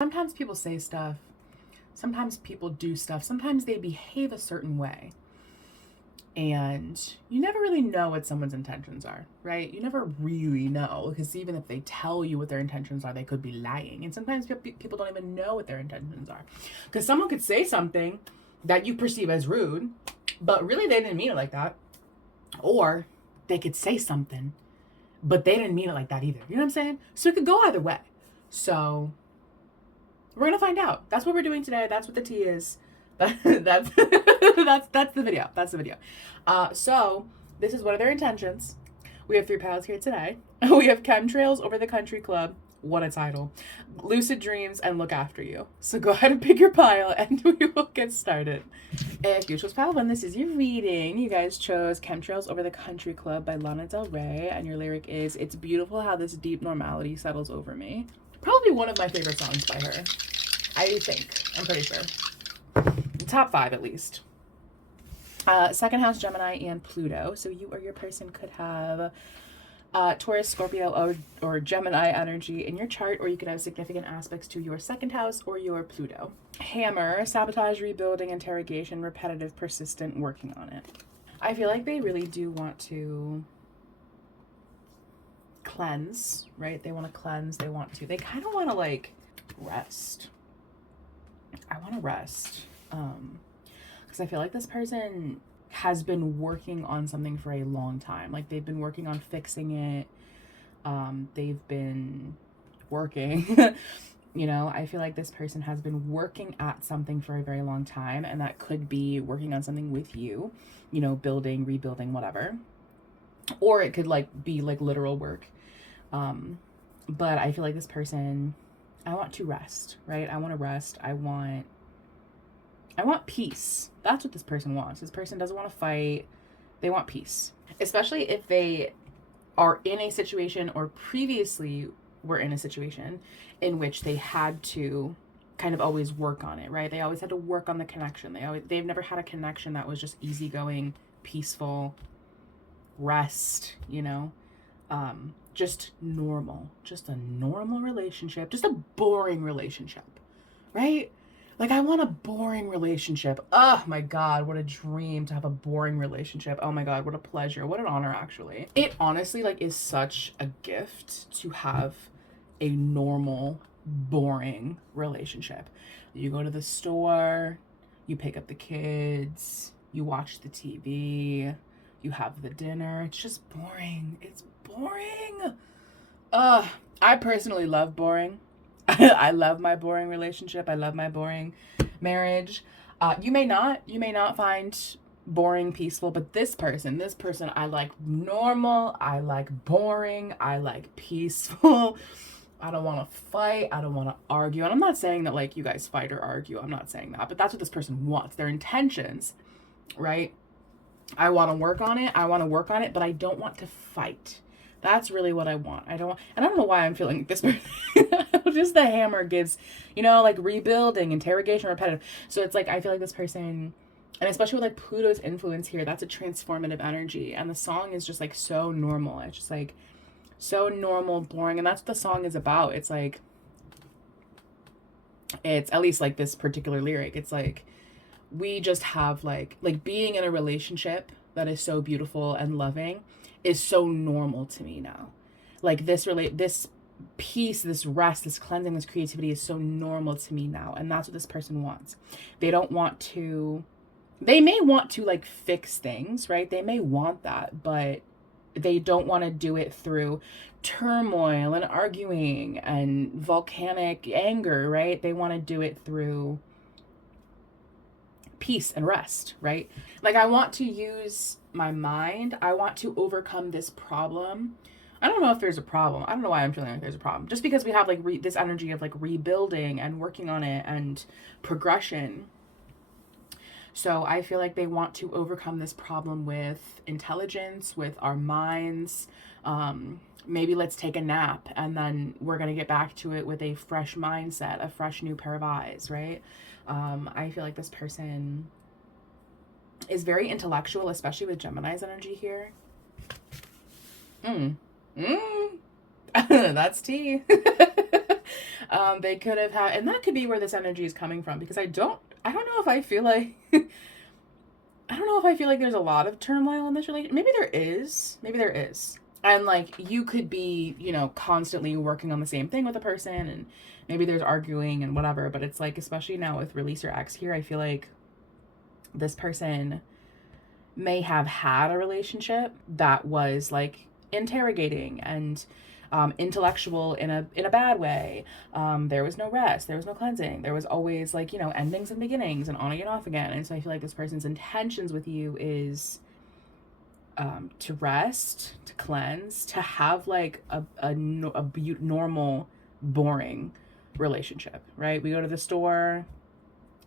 Sometimes people say stuff, sometimes people do stuff, sometimes they behave a certain way. And you never really know what someone's intentions are, right? You never really know, because even if they tell you what their intentions are, they could be lying. And sometimes people don't even know what their intentions are. Because someone could say something that you perceive as rude, but really they didn't mean it like that. Or they could say something, but they didn't mean it like that either. You know what I'm saying? So it could go either way. So we're going to find out. That's what we're doing today. That's what the tea is. That's the video. That's the video. So this is what are their intentions. We have 3 piles here today. We have Chemtrails Over the Country Club. What a title. Lucid Dreams and Look After You. So go ahead and pick your pile and we will get started. If you chose pile 1, this is your reading. You guys chose Chemtrails Over the Country Club by Lana Del Rey, and your lyric is, "It's beautiful how this deep normality settles over me." Probably one of my favorite songs by her. I think. I'm pretty sure. Top 5 at least. Second house, Gemini and Pluto. So you or your person could have Taurus, Scorpio, or Gemini energy in your chart, or you could have significant aspects to your second house or your Pluto. Hammer, sabotage, rebuilding, interrogation, repetitive, persistent, working on it. I feel like they really do want to cleanse, right? They want to cleanse. They kind of want to like rest. I want to rest. Because I feel like this person has been working on something for a long time. Like they've been working on fixing it. They've been working, you know, I feel like this person has been working at something for a very long time, and that could be working on something with you, you know, building, rebuilding, whatever. Or it could like be like literal work. But I feel like this person, I want to rest, right? I want to rest. I want peace. That's what this person wants. This person doesn't want to fight. They want peace. Especially if they are in a situation or previously were in a situation in which they had to kind of always work on it, right? They always had to work on the connection. They've never had a connection that was just easygoing, peaceful, rest, you know? Just normal. Just a normal relationship. Just a boring relationship, right? Like, I want a boring relationship. Oh my God, what a dream to have a boring relationship. Oh my God, what a pleasure. What an honor, actually. It honestly, like, is such a gift to have a normal, boring relationship. You go to the store, you pick up the kids, you watch the TV, you have the dinner. It's just boring. It's boring. I personally love boring. I love my boring relationship. I love my boring marriage. You may not find boring peaceful, but this person, I like normal. I like boring. I like peaceful. I don't want to fight. I don't want to argue. And I'm not saying that like you guys fight or argue. I'm not saying that, but that's what this person wants. Their intentions, right? I want to work on it, but I don't want to fight. That's really what I want. I don't know why I'm feeling this. Just the hammer gives, you know, like rebuilding, interrogation, repetitive. So it's like, I feel like this person, and especially with like Pluto's influence here, that's a transformative energy. And the song is just like so normal. It's just like so normal, boring. And that's what the song is about. It's like, it's at least like this particular lyric. It's like, we just have like being in a relationship that is so beautiful and loving is so normal to me now. Like this peace, this rest, this cleansing, this creativity is so normal to me now. And that's what this person wants. They may want to like fix things, right? They may want that, but they don't want to do it through turmoil and arguing and volcanic anger, right? They want to do it through peace and rest, right? Like, I want to use my mind. I want to overcome this problem. I don't know if there's a problem. I don't know why I'm feeling like there's a problem. Just because we have like this energy of like rebuilding and working on it and progression. So I feel like they want to overcome this problem with intelligence, with our minds. Maybe let's take a nap and then we're going to get back to it with a fresh mindset, a fresh new pair of eyes, right? I feel like this person is very intellectual, especially with Gemini's energy here. That's tea. They could have had, and that could be where this energy is coming from, because I don't know if I feel like, I don't know if I feel like there's a lot of turmoil in this relationship. Maybe there is. Maybe there is. And like, you could be, you know, constantly working on the same thing with a person, and maybe there's arguing and whatever. But it's like, especially now with release your ex here, I feel like this person may have had a relationship that was like interrogating and intellectual in a bad way. There was no rest, there was no cleansing, there was always like, you know, endings and beginnings and on again, off again. And so I feel like this person's intentions with you is to rest, to cleanse, to have like a normal, boring relationship, right? We go to the store,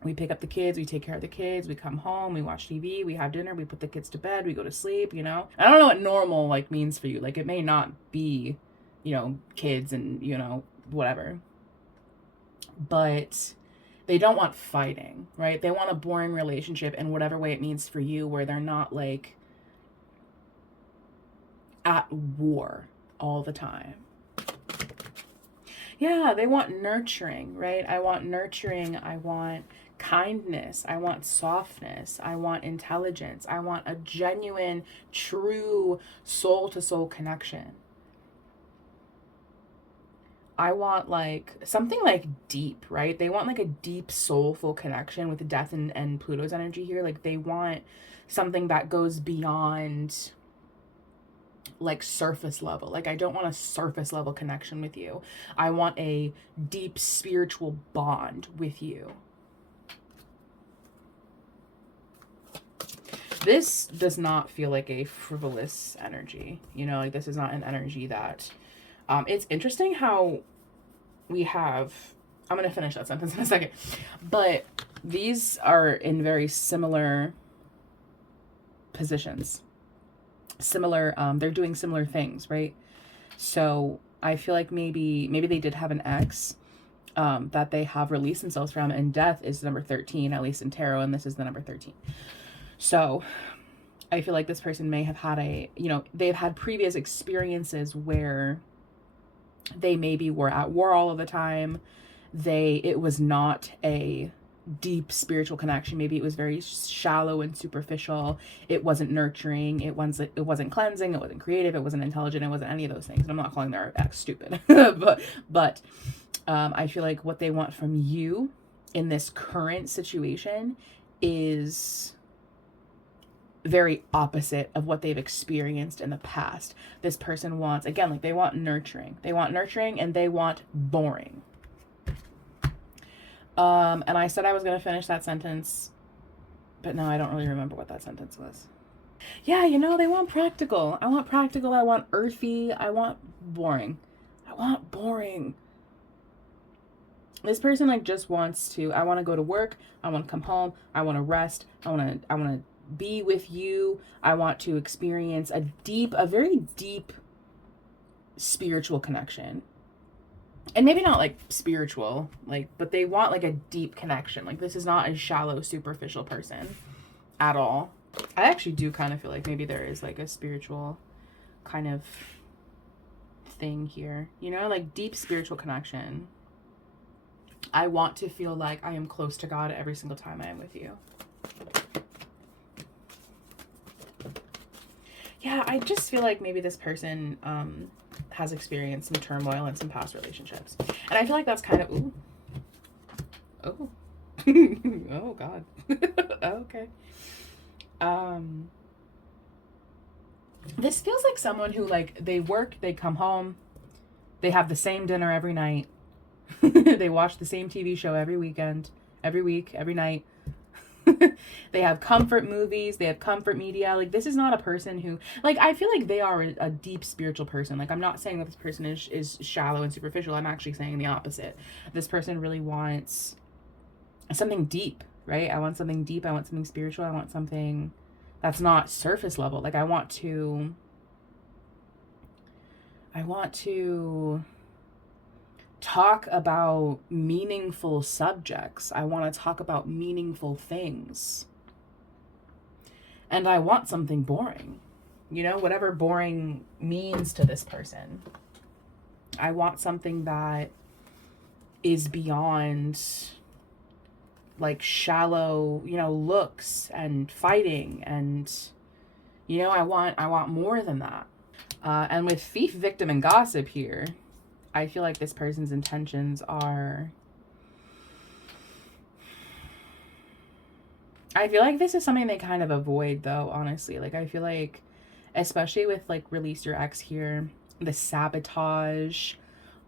we pick up the kids, we take care of the kids, we come home, we watch TV, we have dinner, we put the kids to bed, we go to sleep, you know? I don't know what normal like means for you. Like, it may not be, you know, kids and, you know, whatever. But they don't want fighting, right? They want a boring relationship in whatever way it means for you, where they're not like at war all the time. Yeah, they want nurturing, right? I want nurturing. I want kindness. I want softness. I want intelligence. I want a genuine, true soul-to-soul connection. I want like something like deep, right? They want like a deep, soulful connection with the Death and Pluto's energy here. Like, they want something that goes beyond like surface level. Like, I don't want a surface level connection with you. I want a deep spiritual bond with you. This does not feel like a frivolous energy. You know, like, this is not an energy that it's interesting how we have, I'm going to finish that sentence in a second, but these are in very similar positions. Similar, they're doing similar things, right? So I feel like maybe they did have an ex that they have released themselves from, and Death is number 13, at least in tarot, and this is the number 13. So I feel like this person may have had they've had previous experiences where they maybe were at war all of the time. It was not a deep spiritual connection. Maybe it was very shallow and superficial. It wasn't nurturing. It wasn't cleansing. It wasn't creative. It wasn't intelligent. It wasn't any of those things. And I'm not calling their ex stupid, but I feel like what they want from you in this current situation is very opposite of what they've experienced in the past. This person wants, again, like, they want nurturing. They want nurturing, and they want boring. And I said I was going to finish that sentence, but no, I don't really remember what that sentence was. Yeah, you know, they want practical. I want practical. I want earthy. I want boring. I want boring. This person like just wants to, I want to go to work. I want to come home. I want to rest. I want to be with you. I want to experience a very deep spiritual connection. And maybe not like spiritual, like, but they want like a deep connection. Like, this is not a shallow, superficial person at all. I actually do kind of feel like maybe there is like a spiritual kind of thing here, you know, like deep spiritual connection. I want to feel like I am close to God every single time I am with you. Yeah, I just feel like maybe this person has experienced some turmoil in some past relationships. And I feel like that's kind of, oh, oh God. Okay. This feels like someone who, like, they work, they come home, they have the same dinner every night. They watch the same TV show every weekend, every week, every night. They have comfort movies, they have comfort media. Like, this is not a person who, like, I feel like they are a deep spiritual person. Like, I'm not saying that this person is shallow and superficial. I'm actually saying the opposite. This person really wants something deep, right? I want something deep. I want something spiritual. I want something that's not surface level. Like, I want to talk about meaningful subjects. I want to talk about meaningful things. And I want something boring. You know, whatever boring means to this person. I want something that is beyond like shallow, you know, looks and fighting, and you know, I want more than that. And with thief, victim, and gossip here, I feel like this person's intentions are, I feel like this is something they kind of avoid though, honestly. Like I feel like, especially with like release your ex here, the sabotage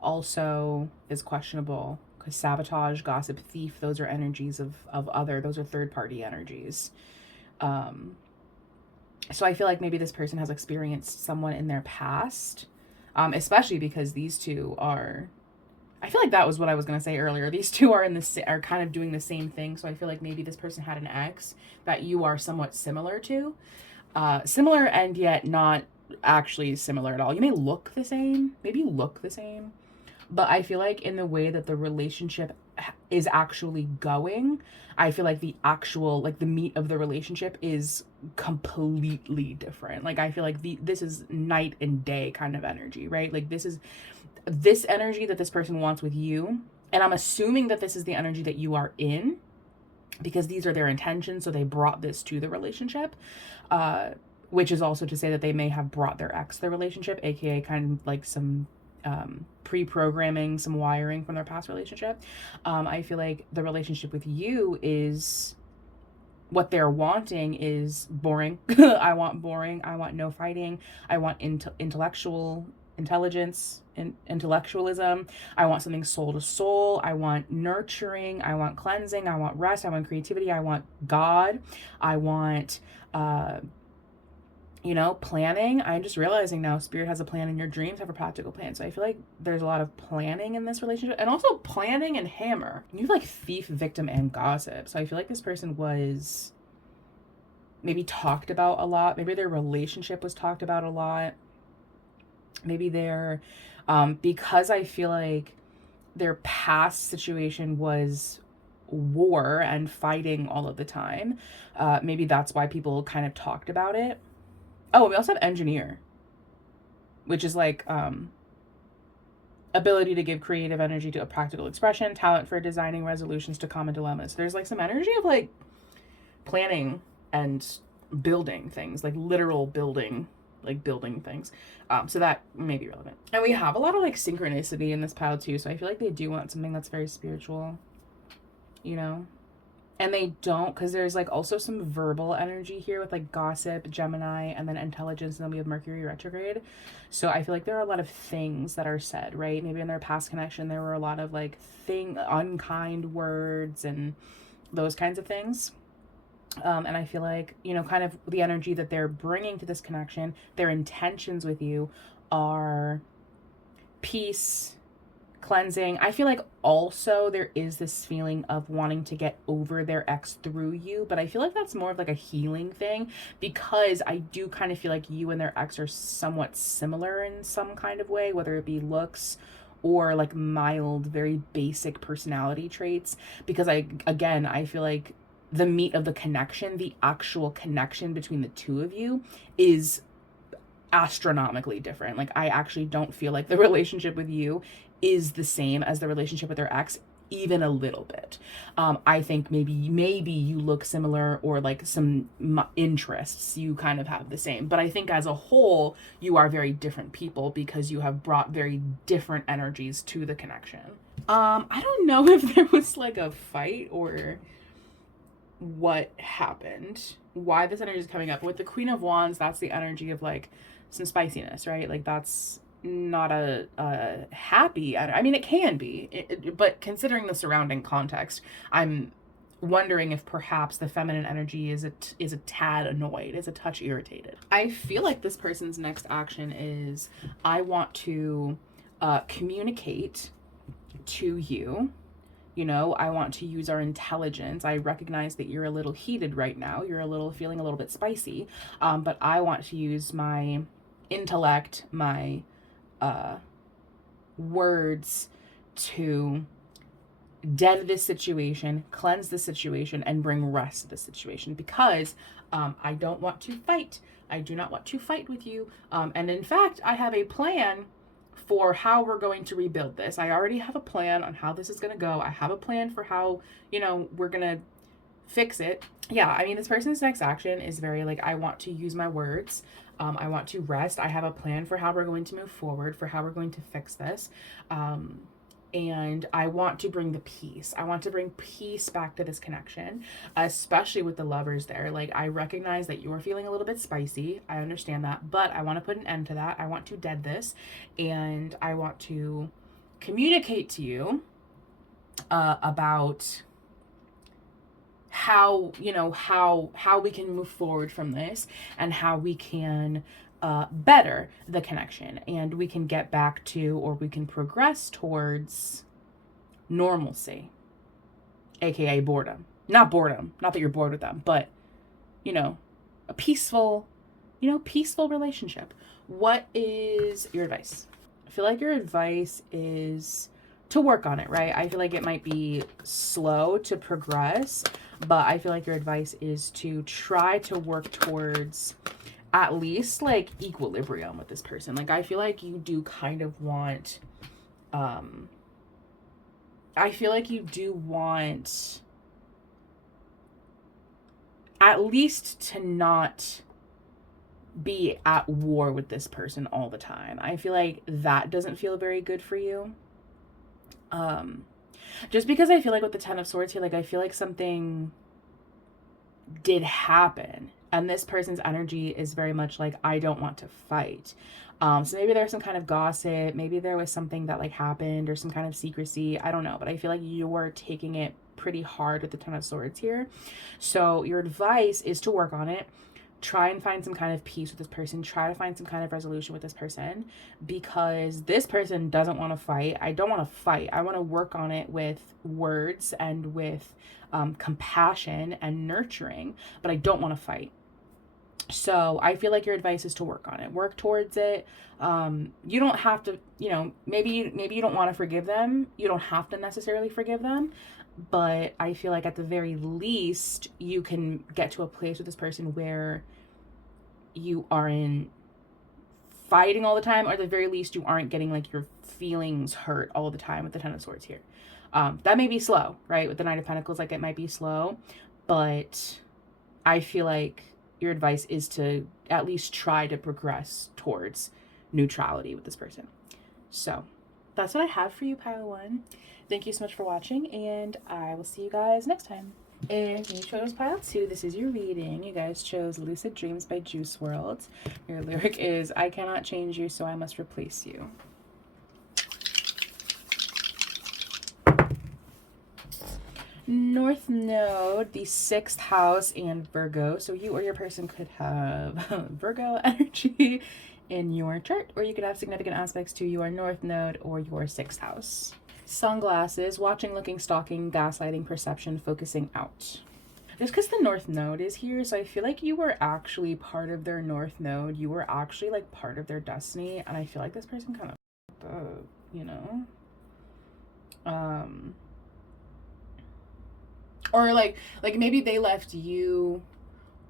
also is questionable, because sabotage, gossip, thief, those are energies of other, those are third party energies. So I feel like maybe this person has experienced someone in their past, especially because these two are, I feel like that was what I was going to say earlier. These two are are kind of doing the same thing. So I feel like maybe this person had an ex that you are somewhat similar to, similar and yet not actually similar at all. You may look the same, maybe you look the same, but I feel like in the way that the relationship is actually going, I feel like the actual, like the meat of the relationship is completely different. Like I feel like this is night and day kind of energy, right? Like this energy that this person wants with you, and I'm assuming that this is the energy that you are in, because these are their intentions, so they brought this to the relationship, which is also to say that they may have brought their ex the relationship, aka kind of like some pre-programming, some wiring from their past relationship. I feel like the relationship with you is, what they're wanting is boring. I want boring. I want no fighting. I want intellectual intelligence and intellectualism. I want something soul to soul. I want nurturing. I want cleansing. I want rest. I want creativity. I want God. I want you know, planning. I'm just realizing now, spirit has a plan, and your dreams have a practical plan. So I feel like there's a lot of planning in this relationship, and also planning and hammer. You have like thief, victim, and gossip. So I feel like this person was maybe talked about a lot. Maybe their relationship was talked about a lot. Maybe their, because I feel like their past situation was war and fighting all of the time. Maybe that's why people kind of talked about it. Oh, we also have engineer, which is like ability to give creative energy to a practical expression, talent for designing resolutions to common dilemmas. There's like some energy of like planning and building things, like literal building, like building things. So that may be relevant. And we have a lot of like synchronicity in this pile too. So I feel like they do want something that's very spiritual, you know? And they don't, because there's like also some verbal energy here with like gossip, Gemini, and then intelligence, and then we have Mercury retrograde. So I feel like there are a lot of things that are said, right? Maybe in their past connection there were a lot of like unkind words and those kinds of things. And I feel like, you know, kind of the energy that they're bringing to this connection, their intentions with you are peace, cleansing. I feel like also there is this feeling of wanting to get over their ex through you, but I feel like that's more of like a healing thing, because I do kind of feel like you and their ex are somewhat similar in some kind of way, whether it be looks or like mild, very basic personality traits, because I feel like the meat of the connection, the actual connection between the two of you, is astronomically different. Like I actually don't feel like the relationship with you is the same as the relationship with their ex, even a little bit. I think maybe you look similar, or like some interests you kind of have the same, but I think as a whole you are very different people, because you have brought very different energies to the connection. I don't know if there was like a fight or what happened, why this energy is coming up. With the Queen of Wands, that's the energy of like some spiciness, right? Like that's not a happy, I mean, it can be, but considering the surrounding context, I'm wondering if perhaps the feminine energy is a tad annoyed, is a touch irritated. I feel like this person's next action is, I want to communicate to you. You know, I want to use our intelligence. I recognize that you're a little heated right now. You're feeling a little bit spicy. But I want to use my intellect, my words to dead this situation, cleanse the situation, and bring rest to the situation, because I don't want to fight. I do not want to fight with you. And in fact, I have a plan for how we're going to rebuild this. I already have a plan on how this is going to go. I have a plan for how, we're going to fix it. Yeah, I mean, this person's next action is very like, I want to use my words. I want to rest. I have a plan for how we're going to move forward, for how we're going to fix this. And I want to bring the peace. I want to bring peace back to this connection, especially with the lovers there. Like, I recognize that you're feeling a little bit spicy. I understand that, but I want to put an end to that. I want to dead this, and I want to communicate to you about how we can move forward from this, and how we can better the connection, and we can get back to, or we can progress towards normalcy, aka boredom. Not that you're bored with them, but a peaceful relationship. What is your advice? I feel like your advice is to work on it, right? I feel like it might be slow to progress, but I feel like your advice is to try to work towards at least like equilibrium with this person. Like, I feel like you do kind of want, I feel like you do want at least to not be at war with this person all the time. I feel like that doesn't feel very good for you. Just because I feel like with the Ten of Swords here, like, I feel like something did happen, and this person's energy is very much like, I don't want to fight. So maybe there's some kind of gossip, maybe there was something that like happened, or some kind of secrecy, I don't know, but I feel like you're taking it pretty hard with the Ten of Swords here. So your advice is to work on it. Try and find some kind of peace with this person. Try to find some kind of resolution with this person, because this person doesn't want to fight. I don't want to fight. I want to work on it with words and with compassion and nurturing, but I don't want to fight. So I feel like your advice is to work on it, work towards it. You don't have to, maybe you don't want to forgive them. You don't have to necessarily forgive them, but I feel like at the very least you can get to a place with this person where you aren't fighting all the time, or at the very least you aren't getting like your feelings hurt all the time with the Ten of Swords here. That may be slow, right? With the Knight of Pentacles, like, it might be slow, but I feel like your advice is to at least try to progress towards neutrality with this person. So that's what I have for you, pile one. Thank you so much for watching, and I will see you guys next time. If you chose pile two, this is your reading. You guys chose Lucid Dreams by Juice WRLD. Your lyric is, I cannot change you, so I must replace you. North Node, the 6th house, and Virgo. So you or your person could have Virgo energy in your chart, or you could have significant aspects to your North Node or your 6th house. Sunglasses, watching, looking, stalking, gaslighting, perception, focusing out. Just because the North Node is here, so I feel like you were actually part of their North Node. You were actually like part of their destiny, and I feel like this person kind of, or like maybe they left you,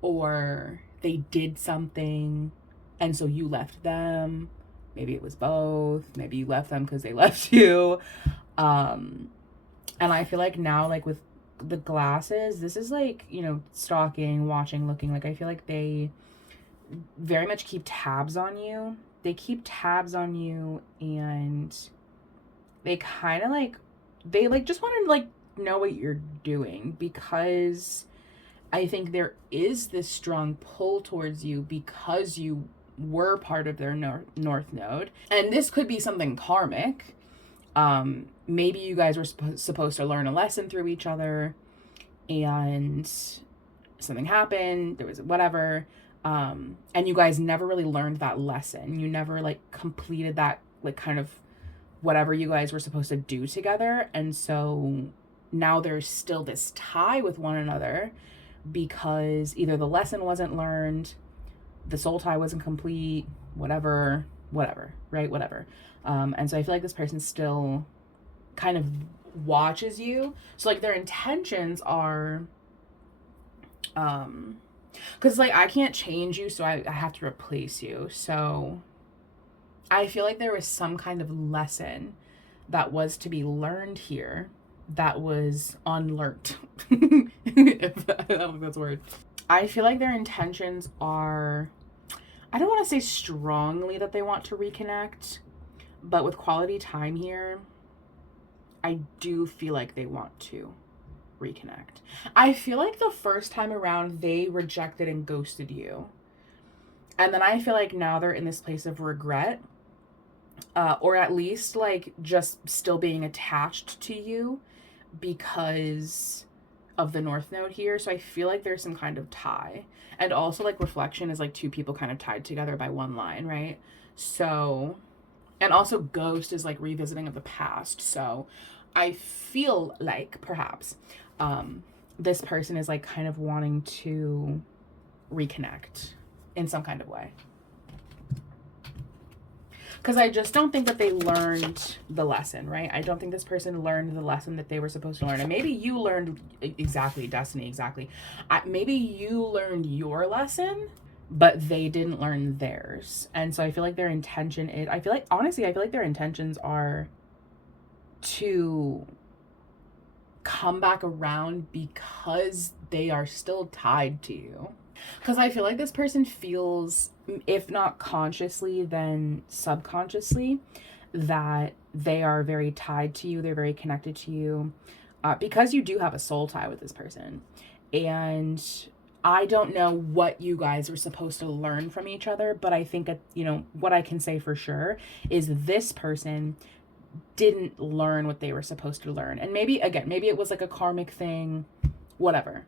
or they did something and so you left them. Maybe it was both. Maybe you left them because they left you. And I feel like now, like with the glasses, this is like, stalking, watching, looking. Like, I feel like they very much keep tabs on you. They keep tabs on you, and they kind of like, they like just want to like know what you're doing, because I think there is this strong pull towards you because you were part of their North Node. And this could be something karmic. Maybe you guys were supposed to learn a lesson through each other, and something happened, there was whatever, and you guys never really learned that lesson. You never like completed that like kind of whatever you guys were supposed to do together. And so now there's still this tie with one another, because either the lesson wasn't learned, the soul tie wasn't complete, whatever, right? Whatever. And so I feel like this person still kind of watches you. So like their intentions are, because like, I can't change you, so I have to replace you. So I feel like there was some kind of lesson that was to be learned here that was unlearned. If I don't think that's a word. I feel like their intentions are, I don't want to say strongly that they want to reconnect, but with quality time here, I do feel like they want to reconnect. I feel like the first time around, they rejected and ghosted you. And then I feel like now they're in this place of regret, or at least like just still being attached to you because of the North Node here. So I feel like there's some kind of tie. And also like reflection is like two people kind of tied together by one line, right? So, and also ghost is like revisiting of the past. So I feel like perhaps this person is like kind of wanting to reconnect in some kind of way. Because I just don't think that they learned the lesson, right? I don't think this person learned the lesson that they were supposed to learn. And maybe you learned, exactly, Destiny, exactly. Maybe you learned your lesson, but they didn't learn theirs. And so I feel like their intention is, honestly, I feel like their intentions are to come back around because they are still tied to you. Because I feel like this person feels, if not consciously, then subconsciously, that they are very tied to you. They're very connected to you because you do have a soul tie with this person. And I don't know what you guys are supposed to learn from each other, but I think, what I can say for sure is this person didn't learn what they were supposed to learn. And maybe it was like a karmic thing, whatever.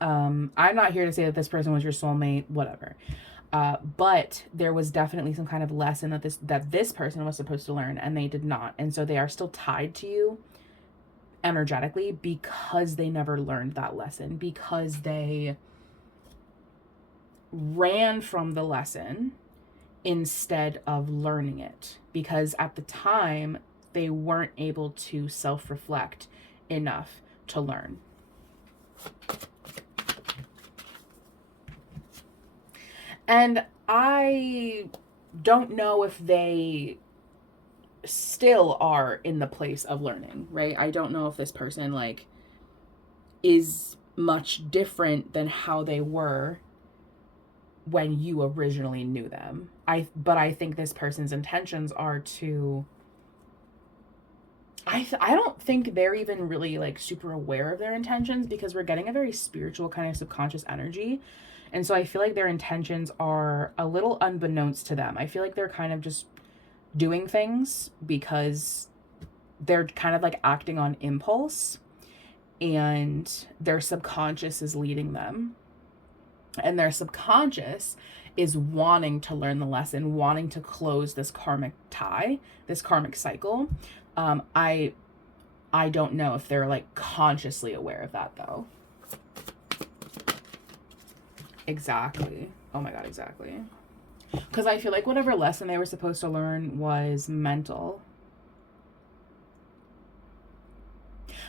I'm not here to say that this person was your soulmate, whatever. But there was definitely some kind of lesson that this person was supposed to learn, and they did not. And so they are still tied to you energetically because they never learned that lesson, because they ran from the lesson instead of learning it. Because at the time, they weren't able to self-reflect enough to learn. And I don't know if they still are in the place of learning, right? I don't know if this person like is much different than how they were when you originally knew them. But I think this person's intentions are to, I don't think they're even really like super aware of their intentions, because we're getting a very spiritual kind of subconscious energy. And so I feel like their intentions are a little unbeknownst to them. I feel like they're kind of just doing things because they're kind of like acting on impulse, and their subconscious is leading them. And their subconscious is wanting to learn the lesson, wanting to close this karmic tie, this karmic cycle. I don't know if they're like consciously aware of that though. Exactly. Oh my God, exactly. Because I feel like whatever lesson they were supposed to learn was mental.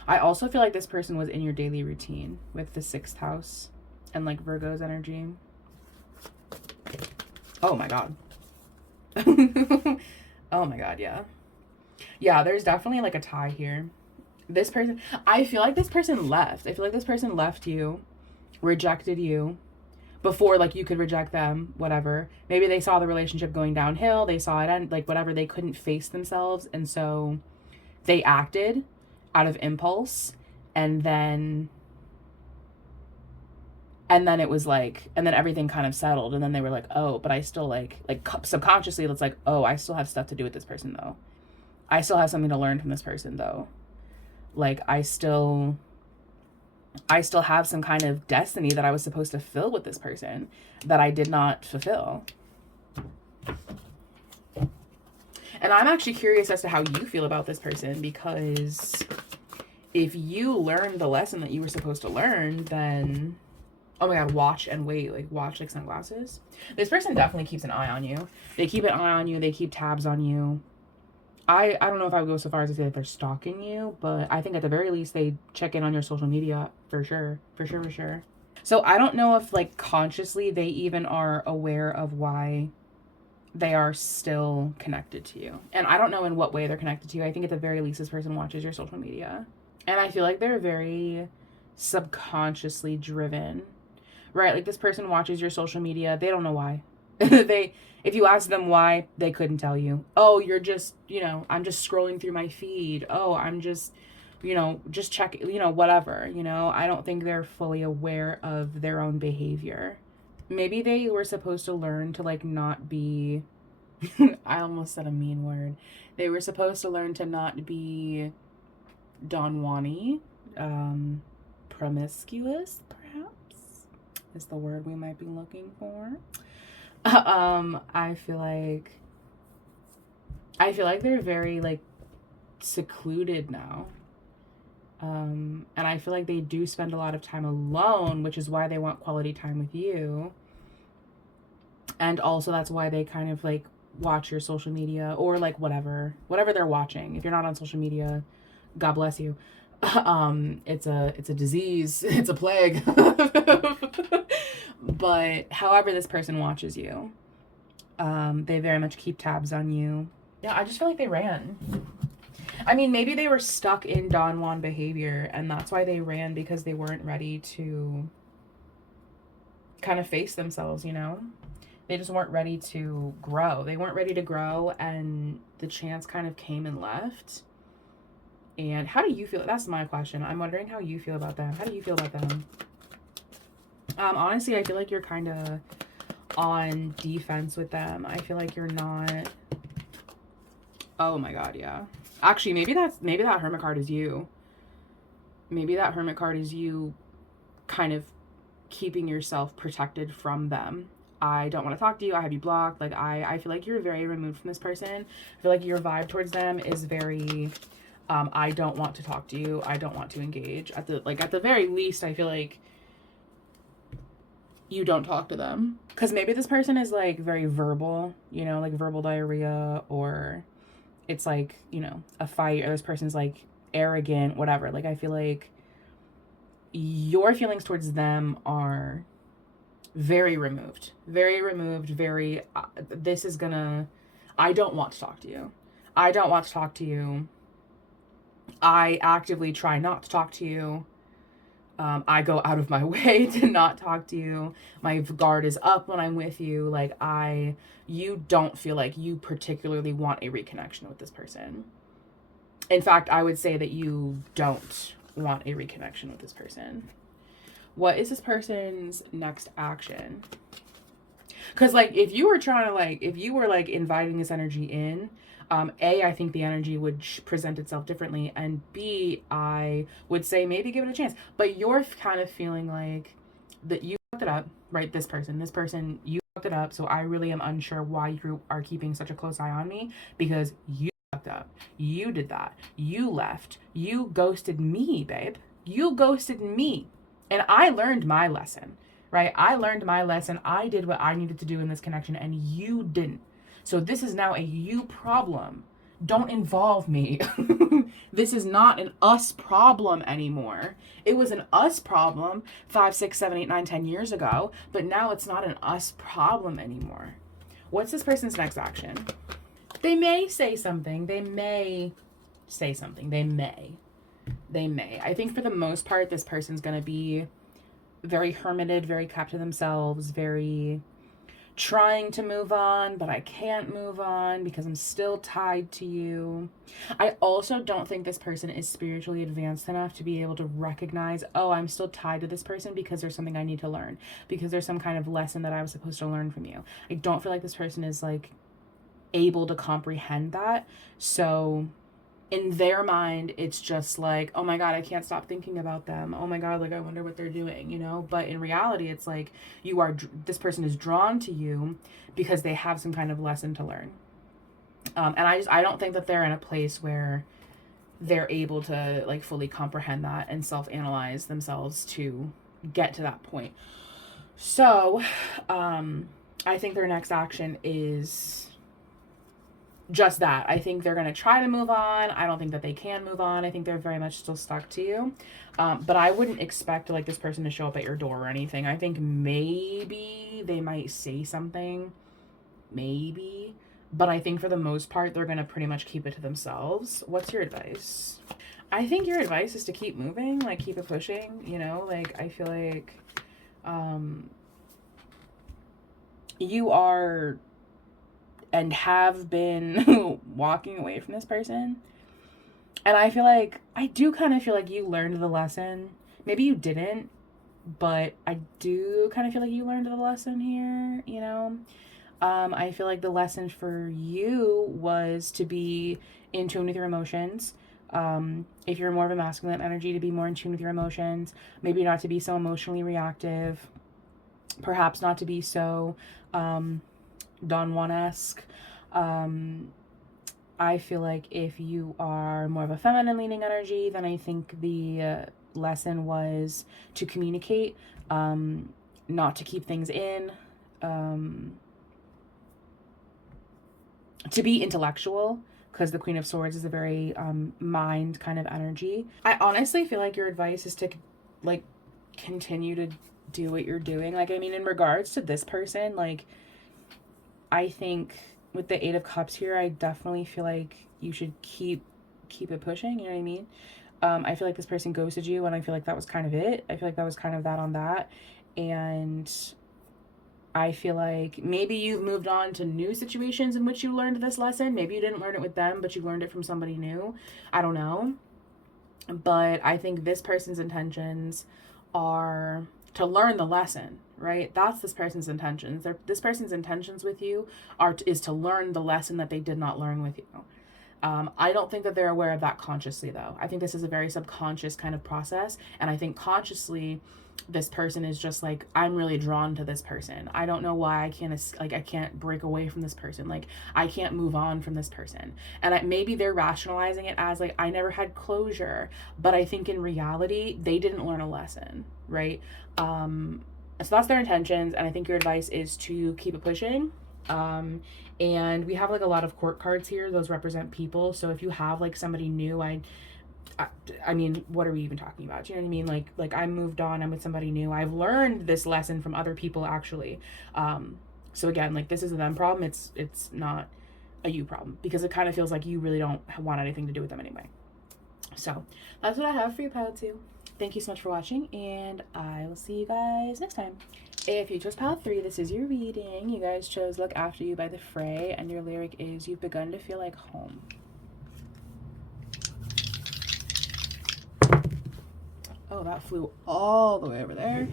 I also feel like this person was in your daily routine with the 6th house and like Virgo's energy. Oh my God. Oh my God, yeah. Yeah, there's definitely like a tie here. This person, I feel like this person left. I feel like this person left you, rejected you, before like you could reject them, whatever. Maybe they saw the relationship going downhill, they saw it end, like whatever, they couldn't face themselves, and so they acted out of impulse, and then it was like, and then everything kind of settled, and then they were like, oh, but I still like subconsciously it's like, oh, I still have stuff to do with this person though. I still have something to learn from this person though. Like I still have some kind of destiny that I was supposed to fill with this person that I did not fulfill. And I'm actually curious as to how you feel about this person, because if you learned the lesson that you were supposed to learn, then, oh my God, watch and wait, like watch like sunglasses. This person definitely keeps an eye on you. They keep an eye on you. They keep tabs on you. I don't know if I would go so far as to say that they're stalking you, but I think at the very least they check in on your social media for sure. So I don't know if like consciously they even are aware of why they are still connected to you. And I don't know in what way they're connected to you. I think at the very least, this person watches your social media. And I feel like they're very subconsciously driven, right? Like this person watches your social media. They don't know why. If you ask them why, they couldn't tell you. Oh, you're just, I'm just scrolling through my feed. Oh, I'm just, just check, whatever, I don't think they're fully aware of their own behavior. Maybe they were supposed to learn to like not be I almost said a mean word. They were supposed to learn to not be Don Juan-y, promiscuous, perhaps, is the word we might be looking for. I feel like they're very like secluded now. And I feel like they do spend a lot of time alone, which is why they want quality time with you. And also that's why they kind of like watch your social media or like whatever they're watching. If you're not on social media, God bless you. It's a disease, it's a plague. But however this person watches you, they very much keep tabs on you. Yeah, I just feel like they ran. I mean, maybe they were stuck in Don Juan behavior and that's why they ran, because they weren't ready to kind of face themselves, They just weren't ready to grow. They weren't ready to grow, and the chance kind of came and left. And how do you feel? That's my question. I'm wondering how you feel about them. How do you feel about them? Honestly, I feel like you're kind of on defense with them. I feel like you're not. Oh my God, yeah. Actually, maybe that Hermit card is you. Maybe that Hermit card is you kind of keeping yourself protected from them. I don't want to talk to you. I have you blocked. Like, I feel like you're very removed from this person. I feel like your vibe towards them is very, I don't want to talk to you. I don't want to engage. At the very least, I feel like you don't talk to them. Because maybe this person is, like, very verbal, like verbal diarrhea, or it's, like, a fight, or this person's, like, arrogant, whatever. Like, I feel like your feelings towards them are very removed, very, I don't want to talk to you. I don't want to talk to you. I actively try not to talk to you. I go out of my way to not talk to you. My guard is up when I'm with you. Like, you don't feel like you particularly want a reconnection with this person. In fact, I would say that you don't want a reconnection with this person. What is this person's next action? Because, like, if you were inviting this energy in, A, I think the energy would present itself differently. And B, I would say maybe give it a chance. But you're kind of feeling like that you fucked it up, right? This person, you fucked it up. So I really am unsure why you are keeping such a close eye on me, because you fucked up. You did that. You left. You ghosted me, babe. You ghosted me. And I learned my lesson, right? I learned my lesson. I did what I needed to do in this connection, and you didn't. So this is now a you problem. Don't involve me. This is not an us problem anymore. It was an us problem 5, 6, 7, 8, 9, 10 years ago, but now it's not an us problem anymore. What's this person's next action? They may say something. They may. I think for the most part, this person's going to be very hermited, very kept to themselves, very trying to move on, but I can't move on because I'm still tied to you. I also don't think this person is spiritually advanced enough to be able to recognize, oh, I'm still tied to this person because there's something I need to learn, because there's some kind of lesson that I was supposed to learn from you. I don't feel like this person is like able to comprehend that. So in their mind, it's just like, oh my God, I can't stop thinking about them. Oh my God, like, I wonder what they're doing, But in reality, it's like this person is drawn to you because they have some kind of lesson to learn. And I don't think that they're in a place where they're able to like fully comprehend that and self-analyze themselves to get to that point. So, I think their next action is just that. I think they're going to try to move on. I don't think that they can move on. I think they're very much still stuck to you. But I wouldn't expect like this person to show up at your door or anything. I think maybe they might say something maybe, but I think for the most part, they're going to pretty much keep it to themselves. What's your advice? I think your advice is to keep moving, like keep it pushing, you know, like I feel like you are and have been walking away from this person. And I feel like, I do kind of feel like you learned the lesson. Maybe you didn't, but I do kind of feel like you learned the lesson here, you know? I feel like the lesson for you was to be in tune with your emotions. If you're more of a masculine energy, to be more in tune with your emotions, maybe not to be so emotionally reactive, perhaps not to be so Don Juan-esque. I feel like if you are more of a feminine leaning energy, then I think the lesson was to communicate, not to keep things in, to be intellectual, because the Queen of Swords is a very mind kind of energy. I honestly feel like your advice is to like continue to do what you're doing. Like, I mean, in regards to this person, like, I think with the Eight of Cups here, I definitely feel like you should keep it pushing, you know what I mean? I feel like this person ghosted you, and I feel like that was kind of it. I feel like that was kind of that on that. And I feel like maybe you've moved on to new situations in which you learned this lesson. Maybe you didn't learn it with them, but you learned it from somebody new. I don't know. But I think this person's intentions are to learn the lesson, right? That's this person's intentions. This person's intentions with you is to learn the lesson that they did not learn with you. I don't think that they're aware of that consciously, though. I think this is a very subconscious kind of process. And I think consciously, this person is just like, I'm really drawn to this person. I don't know why I can't break away from this person. Like, I can't move on from this person. And maybe they're rationalizing it as like, I never had closure. But I think in reality, they didn't learn a lesson, right? So that's their intentions. And I think your advice is to keep it pushing. And we have like a lot of court cards here. Those represent people. So if you have like somebody new, I mean, what are we even talking about? Do you know what I mean? Like I moved on. I'm with somebody new. I've learned this lesson from other people, actually. So again, like, this is a them problem. It's not a you problem, because it kind of feels like you really don't want anything to do with them anyway. So that's what I have for you, Pile 2. Thank you so much for watching, and I will see you guys next time. If you chose Pile 3, this is your reading. You guys chose Look After You by The Fray, and your lyric is, you've begun to feel like home. Oh, that flew all the way over there.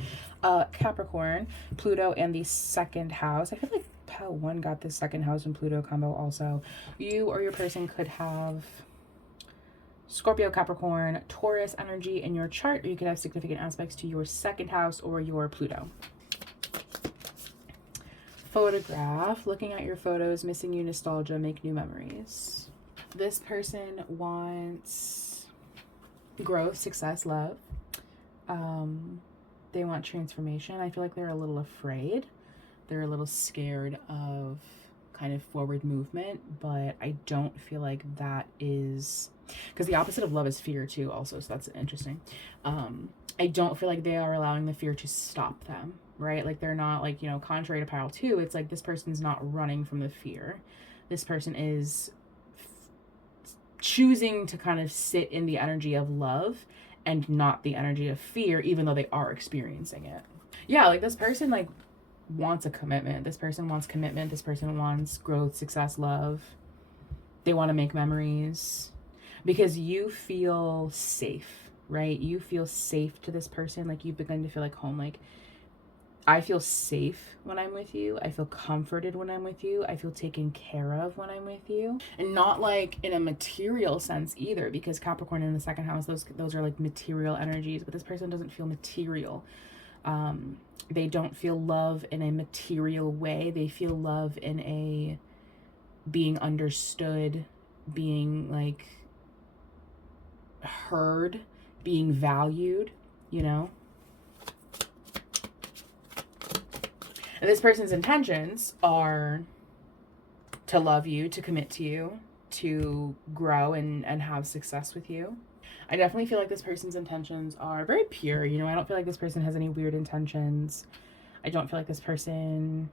Capricorn, Pluto, and the second house. I feel like Pile 1 got the second house and Pluto combo also. You or your person could have Scorpio, Capricorn, Taurus energy in your chart, or you could have significant aspects to your second house or your Pluto. Photograph, looking at your photos, missing you, nostalgia, make new memories. This person wants growth, success, love. They want transformation. I feel like they're a little afraid. They're a little scared of kind of forward movement, but I don't feel like that is, because the opposite of love is fear too also, so that's interesting. I don't feel like they are allowing the fear to stop them, right? Like, they're not, like, you know, contrary to Pile 2, it's like this person's not running from the fear. This person is choosing to kind of sit in the energy of love and not the energy of fear, even though they are experiencing it. Yeah, like, this person, like, wants a commitment. This person wants commitment. This person wants growth, success, love. They want to make memories because you feel safe, right? You feel safe to this person. Like, you've begun to feel like home. Like, I feel safe when I'm with you. I feel comforted when I'm with you. I feel taken care of when I'm with you. And not like in a material sense either, because Capricorn in the second house, those are like material energies, but this person doesn't feel material. They don't feel love in a material way. They feel love in a being understood, being like heard, being valued, you know? And this person's intentions are to love you, to commit to you, to grow and have success with you. I definitely feel like this person's intentions are very pure. You know, I don't feel like this person has any weird intentions. I don't feel like this person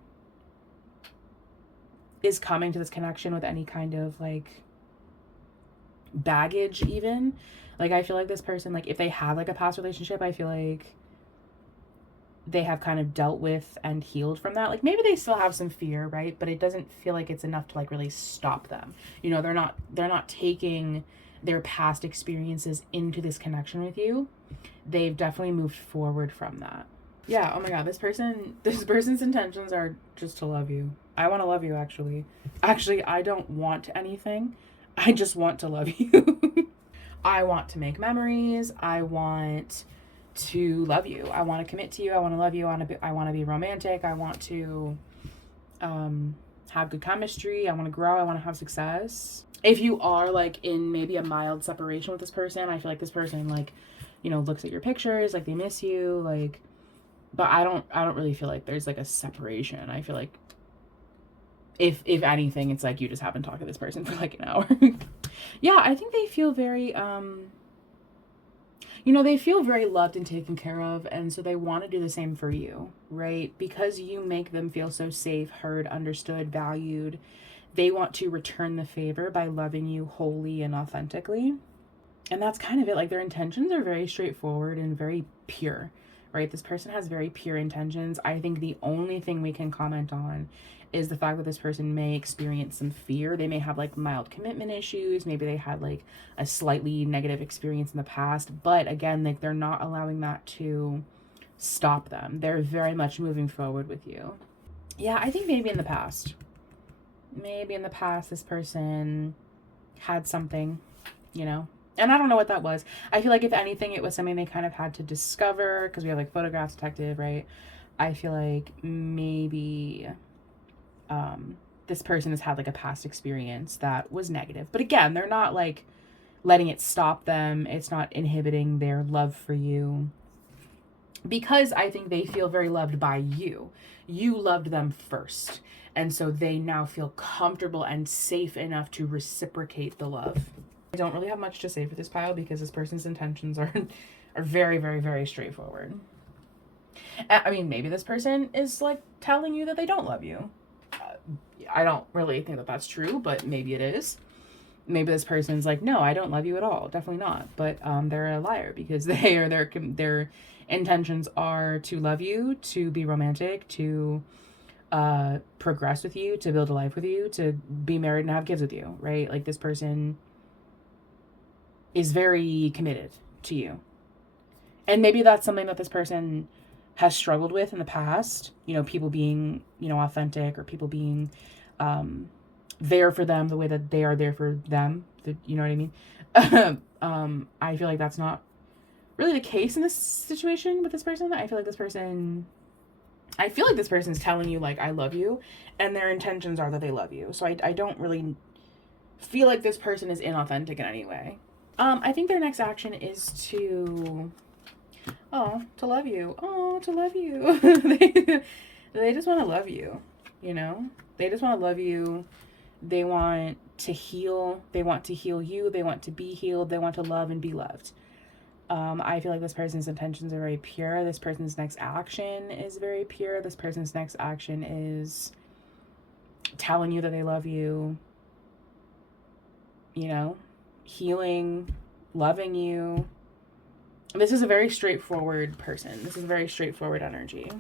is coming to this connection with any kind of like baggage even. Like I feel like this person, like if they have like a past relationship, I feel like they have kind of dealt with and healed from that. Like maybe they still have some fear, right? But it doesn't feel like it's enough to like really stop them. You know, they're not taking their past experiences into this connection with you. They've definitely moved forward from that. Yeah, oh my god, this person's intentions are just to love you. I want to love you actually. Actually, I don't want anything. I just want to love you. I want to make memories. I want to love you. I want to commit to you. I want to love you. I want to be romantic. I want to have good chemistry. I want to grow. I want to have success. If you are like in maybe a mild separation with this person, I feel like this person like, you know, looks at your pictures, like they miss you, like, but I don't really feel like there's like a separation. I feel like if anything, it's like you just haven't talked to this person for like an hour. Yeah, I think they feel very you know, they feel very loved and taken care of, and so they want to do the same for you, right? Because you make them feel so safe, heard, understood, valued. They want to return the favor by loving you wholly and authentically. And that's kind of it. Like their intentions are very straightforward and very pure, right? This person has very pure intentions. I think the only thing we can comment on is the fact that this person may experience some fear. They may have like mild commitment issues. Maybe they had like a slightly negative experience in the past. But again, like they're not allowing that to stop them. They're very much moving forward with you. Yeah, I think maybe in the past, this person had something, you know, and I don't know what that was. I feel like if anything, it was something they kind of had to discover, because we have like photograph detective, right? I feel like maybe this person has had like a past experience that was negative. But again, they're not like letting it stop them. It's not inhibiting their love for you, because I think they feel very loved by you. You loved them first. And so they now feel comfortable and safe enough to reciprocate the love. I don't really have much to say for this pile because this person's intentions are very, very, very straightforward. I mean, maybe this person is like telling you that they don't love you. I don't really think that that's true, but maybe it is. Maybe this person's like, no, I don't love you at all. Definitely not. But they're a liar, because their intentions are to love you, to be romantic, to progress with you, to build a life with you, to be married and have kids with you, right? Like this person is very committed to you. And maybe that's something that this person has struggled with in the past, you know, people being, you know, authentic, or people being there for them the way that they are there for them. You know what I mean? I feel like that's not really the case in this situation with this person. I feel like this person is telling you like, I love you, and their intentions are that they love you. So I don't really feel like this person is inauthentic in any way. I think their next action is to love you. To love you. They just want to love you, you know? They just want to love you. They want to heal. They want to heal you. They want to be healed. They want to love and be loved. I feel like this person's intentions are very pure. This person's next action is very pure. This person's next action is telling you that they love you, you know, healing, loving you. This is a very straightforward person. This is a very straightforward energy.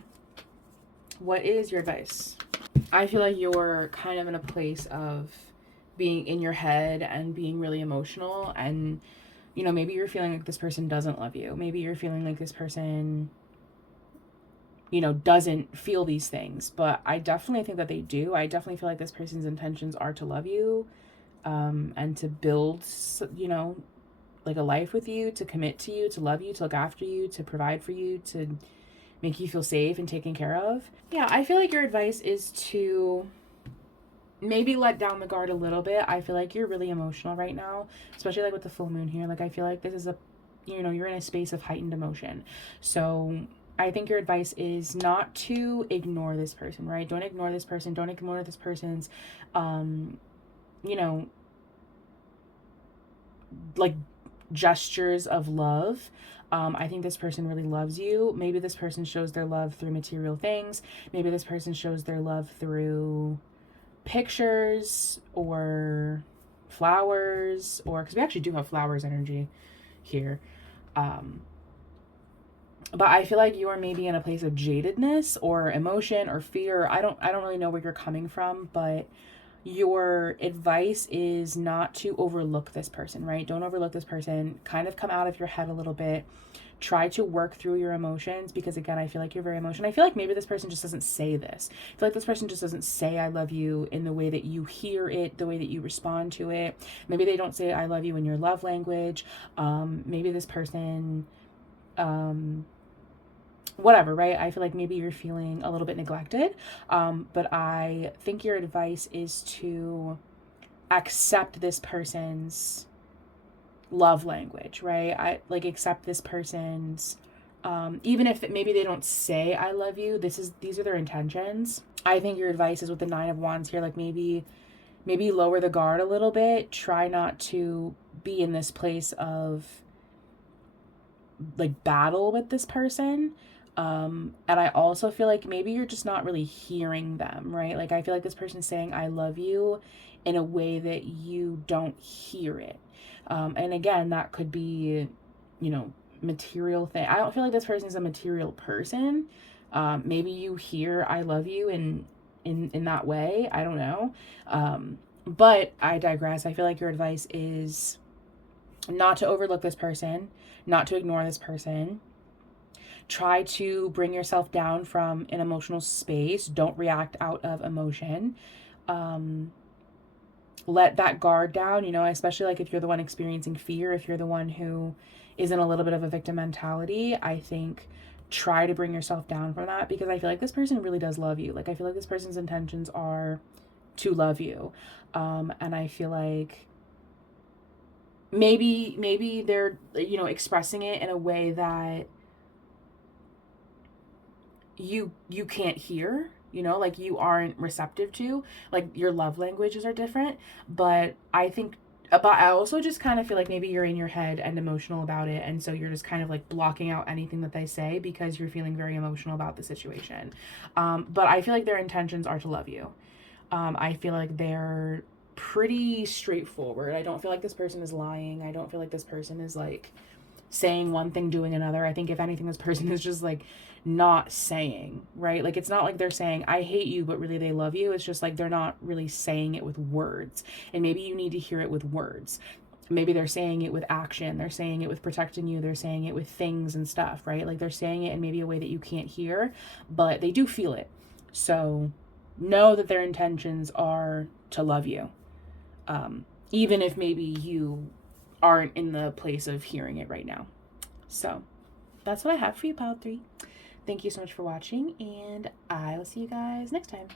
What is your advice? I feel like you're kind of in a place of being in your head and being really emotional, and you know, maybe you're feeling like this person doesn't love you. Maybe you're feeling like this person, you know, doesn't feel these things, but I definitely think that they do. I definitely feel like this person's intentions are to love you, and to build, you know, like a life with you, to commit to you, to love you, to look after you, to provide for you, to make you feel safe and taken care of. Yeah, I feel like your advice is to maybe let down the guard a little bit. I feel like you're really emotional right now, especially like with the full moon here. Like I feel like this is a, you know, you're in a space of heightened emotion. So I think your advice is not to ignore this person, right? Don't ignore this person. Don't ignore this person's, you know, like gestures of love. I think this person really loves you. Maybe this person shows their love through material things. Maybe this person shows their love through pictures or flowers, or because we actually do have flowers energy here. But I feel like you are maybe in a place of jadedness or emotion or fear. I don't really know where you're coming from, but your advice is not to overlook this person, right? Don't overlook this person. Kind of come out of your head a little bit. Try to work through your emotions, because again, I feel like you're very emotional. I feel like maybe this person just doesn't say this. I feel like this person just doesn't say I love you in the way that you hear it, the way that you respond to it. Maybe they don't say I love you in your love language. Maybe this person whatever, right? I feel like maybe you're feeling a little bit neglected. But I think your advice is to accept this person's love language, right? I like accept this person's even if maybe they don't say I love you, these are their intentions. I think your advice is with the 9 of Wands here, like maybe lower the guard a little bit. Try not to be in this place of like battle with this person. And I also feel like maybe you're just not really hearing them, right? Like I feel like this person's saying I love you in a way that you don't hear it. And again, that could be, material thing. I don't feel like this person is a material person. Maybe you hear I love you in that way. I don't know. But I digress. I feel like your advice is not to overlook this person, not to ignore this person. Try to bring yourself down from an emotional space. Don't react out of emotion. Let that guard down, especially like if you're the one experiencing fear, if you're the one who is in a little bit of a victim mentality, I think try to bring yourself down from that, because I feel like this person really does love you. Like I feel like this person's intentions are to love you. And I feel like maybe they're, expressing it in a way that you can't hear, like you aren't receptive to, like your love languages are different. But I also just kind of feel like maybe you're in your head and emotional about it, and so you're just kind of like blocking out anything that they say because you're feeling very emotional about the situation. But I feel like their intentions are to love you. I feel like they're pretty straightforward. I don't feel like this person is lying. I don't feel like this person is like saying one thing, doing another. I think if anything, this person is just like not saying, right? Like it's not like they're saying I hate you, but really they love you. It's just like they're not really saying it with words. And maybe you need to hear it with words. Maybe they're saying it with action. They're saying it with protecting you. They're saying it with things and stuff, right? Like they're saying it in maybe a way that you can't hear, but they do feel it. So know that their intentions are to love you. Even if maybe you aren't in the place of hearing it right now. So that's what I have for you, Pile 3. Thank you so much for watching, and I will see you guys next time.